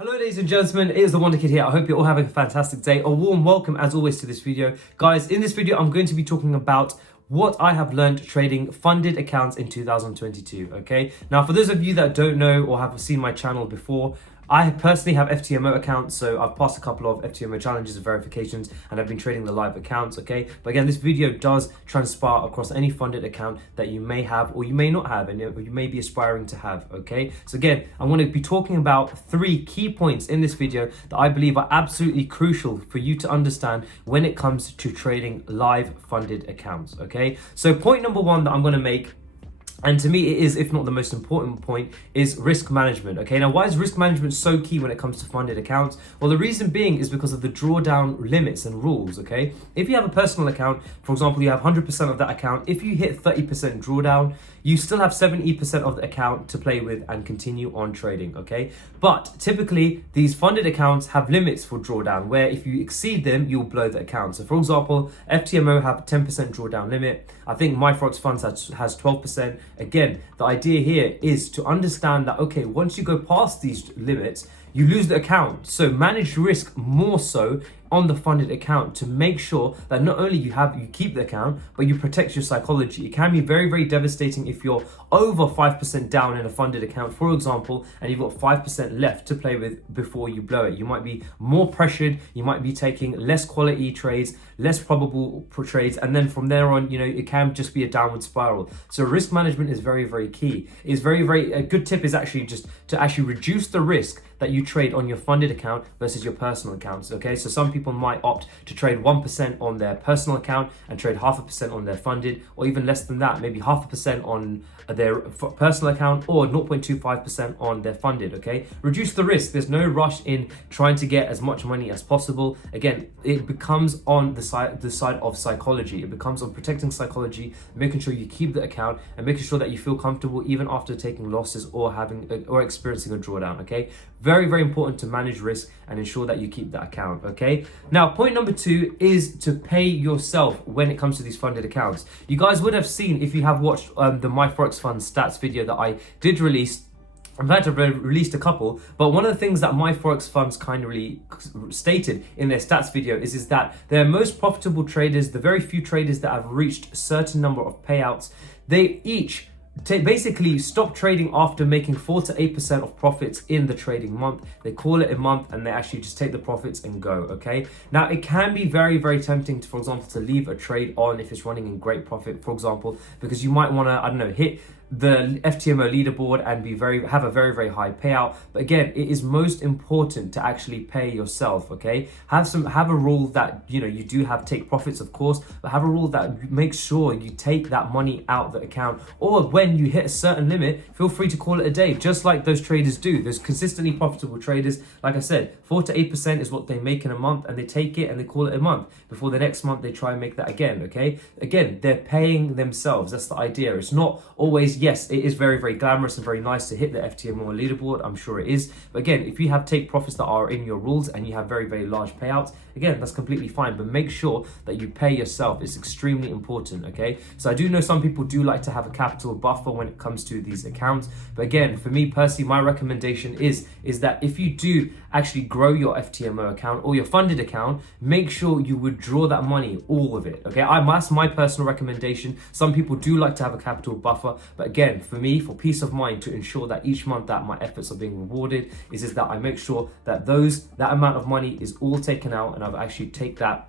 Hello ladies and gentlemen, it is the Wonder Kid here. I hope you're all having a fantastic day. A warm welcome as always to this video. Guys, in this video I'm going to be talking about what I have learned trading funded accounts in 2022, okay? Now for those of you that don't know or have seen my channel before, I personally have FTMO accounts, so I've passed a couple of FTMO challenges and verifications and I've been trading the live accounts, okay? But again, this video does transpire across any funded account that you may have or you may not have and you may be aspiring to have, okay? So again, I'm going to be talking about 3 key points in this video that I believe are absolutely crucial for you to understand when it comes to trading live funded accounts, okay? So point number 1 that I'm going to make, and to me it is, if not the most important point, is risk management, okay? Now why is risk management so key when it comes to funded accounts? Well, the reason being is because of the drawdown limits and rules, okay? If you have a personal account, for example, you have 100% of that account, if you hit 30% drawdown, you still have 70% of the account to play with and continue on trading, okay? But typically these funded accounts have limits for drawdown where if you exceed them, you'll blow the account. So for example, FTMO have a 10% drawdown limit. I think MyForex Funds has 12%. Again, the idea here is to understand that, okay, once you go past these limits, you lose the account. So manage risk more so on the funded account to make sure that not only you keep the account, but you protect your psychology. It can be very, very devastating if you're over 5% down in a funded account, for example, and you've got 5% left to play with before you blow it. You might be more pressured, you might be taking less quality trades, less probable trades, and then from there on, it can just be a downward spiral. So risk management is very, very key. It's a good tip is actually just to actually reduce the risk that you trade on your funded account versus your personal accounts, okay? So some people might opt to trade 1% on their personal account and trade 0.5% on their funded, or even less than that, maybe 0.5% on their personal account or 0.25% on their funded, okay? Reduce the risk. There's no rush in trying to get as much money as possible. Again, it becomes on the side of psychology. It becomes on protecting psychology, making sure you keep the account and making sure that you feel comfortable even after taking losses or experiencing a drawdown, okay? Very, very important to manage risk and ensure that you keep that account, okay? Now, point number 2 is to pay yourself when it comes to these funded accounts. You guys would have seen, if you have watched the MyForex Funds stats video that I did release. In fact, I've released a couple, but one of the things that MyForex Funds kind of really stated in their stats video is that their most profitable traders, the very few traders that have reached a certain number of payouts, they each basically stop trading after making 4 to 8% of profits in the trading month. They call it a month and they actually just take the profits and go, okay? Now, it can be very, very tempting, for example, to leave a trade on if it's running in great profit, for example, because you might want to, hit the FTMO leaderboard and have a very, very high payout. But again, it is most important to actually pay yourself, okay? Have a rule that you do take profits, of course, but have a rule that makes sure you take that money out the account, or when you hit a certain limit, feel free to call it a day, just like those traders do. Those consistently profitable traders, like I said, 4 to 8% is what they make in a month, and they take it and they call it a month. Before the next month, they try and make that again, okay? Again, they're paying themselves. That's the idea. It's not always, yes, it is very, very glamorous and very nice to hit the FTMO leaderboard. I'm sure it is. But again, if you have take profits that are in your rules and you have very, very large payouts, again, that's completely fine. But make sure that you pay yourself. It's extremely important, okay? So I do know some people do like to have a capital buffer when it comes to these accounts. But again, for me personally, my recommendation is that if you do actually grow your FTMO account or your funded account, make sure you withdraw that money, all of it, okay? That's my personal recommendation. Some people do like to have a capital buffer, but again, for me, for peace of mind, to ensure that each month that my efforts are being rewarded, is that I make sure that that amount of money is all taken out and I've actually take that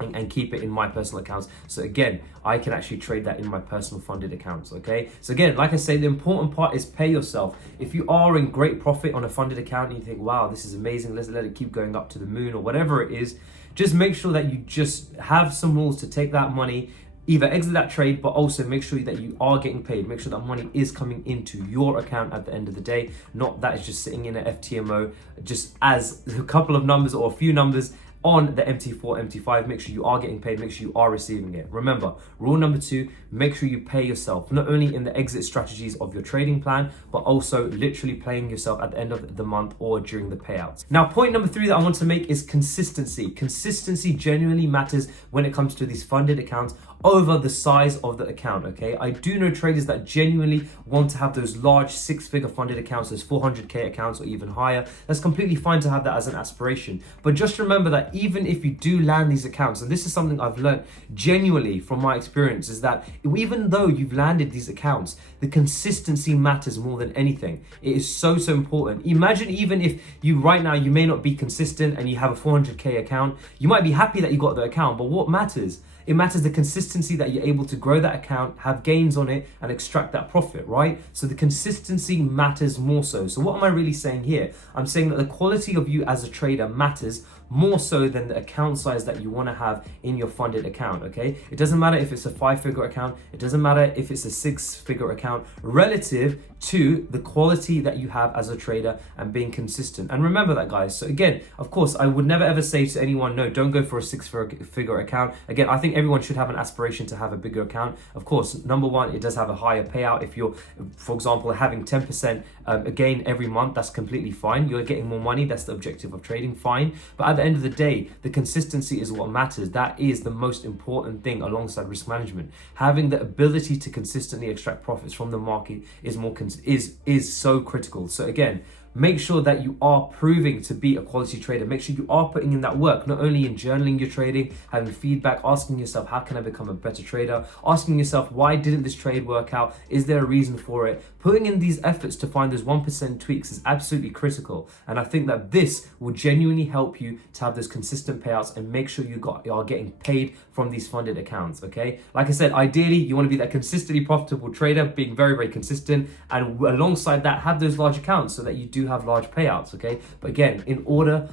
and keep it in my personal accounts. So again, I can actually trade that in my personal funded accounts, okay? So again, like I say, the important part is pay yourself. If you are in great profit on a funded account and you think, wow, this is amazing, let's let it keep going up to the moon or whatever it is, just make sure that you just have some rules to take that money, either exit that trade, but also make sure that you are getting paid. Make sure that money is coming into your account at the end of the day, not that it's just sitting in an FTMO just as a couple of numbers or a few numbers on the MT4, MT5, make sure you are getting paid, make sure you are receiving it. Remember, rule number 2, make sure you pay yourself, not only in the exit strategies of your trading plan, but also literally paying yourself at the end of the month or during the payouts. Now, point number 3 that I want to make is consistency. Consistency genuinely matters when it comes to these funded accounts over the size of the account, okay? I do know traders that genuinely want to have those large 6-figure funded accounts, those 400k accounts or even higher. That's completely fine to have that as an aspiration. But just remember that even if you do land these accounts, and this is something I've learned genuinely from my experience, is that even though you've landed these accounts, the consistency matters more than anything. It is so important. Imagine even if you right now, you may not be consistent and you have a 400k account, you might be happy that you got the account, but what matters? It matters the consistency that you're able to grow that account, have gains on it, and extract that profit, right? So the consistency matters more so. So what am I really saying here? I'm saying that the quality of you as a trader matters more so than the account size that you want to have in your funded account, okay? It doesn't matter if it's a 5-figure account, it doesn't matter if it's a 6-figure account, relative to the quality that you have as a trader and being consistent. And remember that, guys. So again, of course, I would never ever say to anyone, no, don't go for a 6-figure account. Again, I think everyone should have an aspiration to have a bigger account. Of course, number one, it does have a higher payout. If you're, for example, having 10% a gain every month, that's completely fine. You're getting more money. That's the objective of trading, fine. But at the end of the day, the consistency is what matters. That is the most important thing alongside risk management. Having the ability to consistently extract profits from the market is so critical. So again, make sure that you are proving to be a quality trader. Make sure you are putting in that work, not only in journaling your trading, having feedback, asking yourself, how can I become a better trader? Asking yourself, why didn't this trade work out? Is there a reason for it? Putting in these efforts to find those 1% tweaks is absolutely critical. And I think that this will genuinely help you to have those consistent payouts and make sure you are getting paid from these funded accounts, okay? Like I said, ideally, you want to be that consistently profitable trader, being very, very consistent. And alongside that, have those large accounts so that you do have large payouts, okay? But again, in order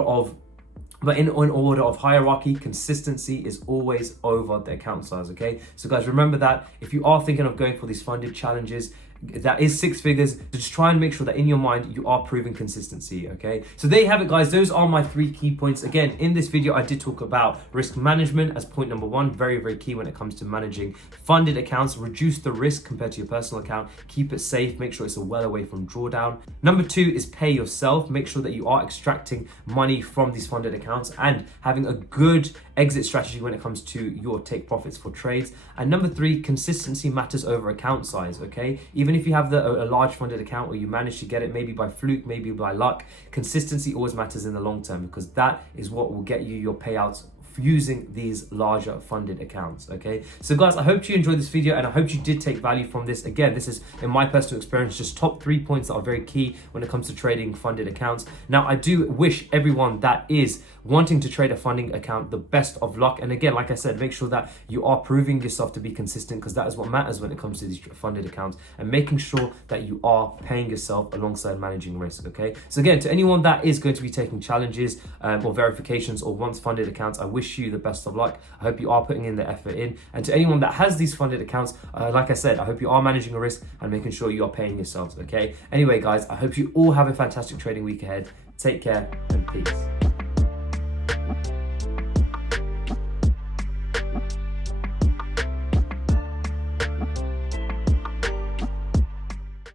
of hierarchy, consistency is always over the account size, okay? So guys, remember that if you are thinking of going for these funded challenges, that is 6 figures, just try and make sure that in your mind you are proving consistency, okay? So there you have it, guys. Those are my 3 key points. Again, in this video I did talk about risk management as point number 1, very, very key when it comes to managing funded accounts. Reduce the risk compared to your personal account, keep it safe, make sure it's well away from drawdown. Number 2 is pay yourself. Make sure that you are extracting money from these funded accounts and having a good exit strategy when it comes to your take profits for trades. And number 3, consistency matters over account size, okay? Even if you have a large funded account or you manage to get it maybe by fluke, maybe by luck, consistency always matters in the long term, because that is what will get you your payouts using these larger funded accounts, okay? So guys, I hope you enjoyed this video and I hope you did take value from this. Again, this is, in my personal experience, just top 3 points that are very key when it comes to trading funded accounts. Now, I do wish everyone that is wanting to trade a funding account the best of luck. And again, like I said, make sure that you are proving yourself to be consistent, because that is what matters when it comes to these funded accounts, and making sure that you are paying yourself alongside managing risk, okay? So again, to anyone that is going to be taking challenges or verifications or wants funded accounts, I wish you the best of luck. I hope you are putting in the effort in. And to anyone that has these funded accounts, like I said, I hope you are managing a risk and making sure you are paying yourselves, okay? Anyway, guys, I hope you all have a fantastic trading week ahead. Take care and peace.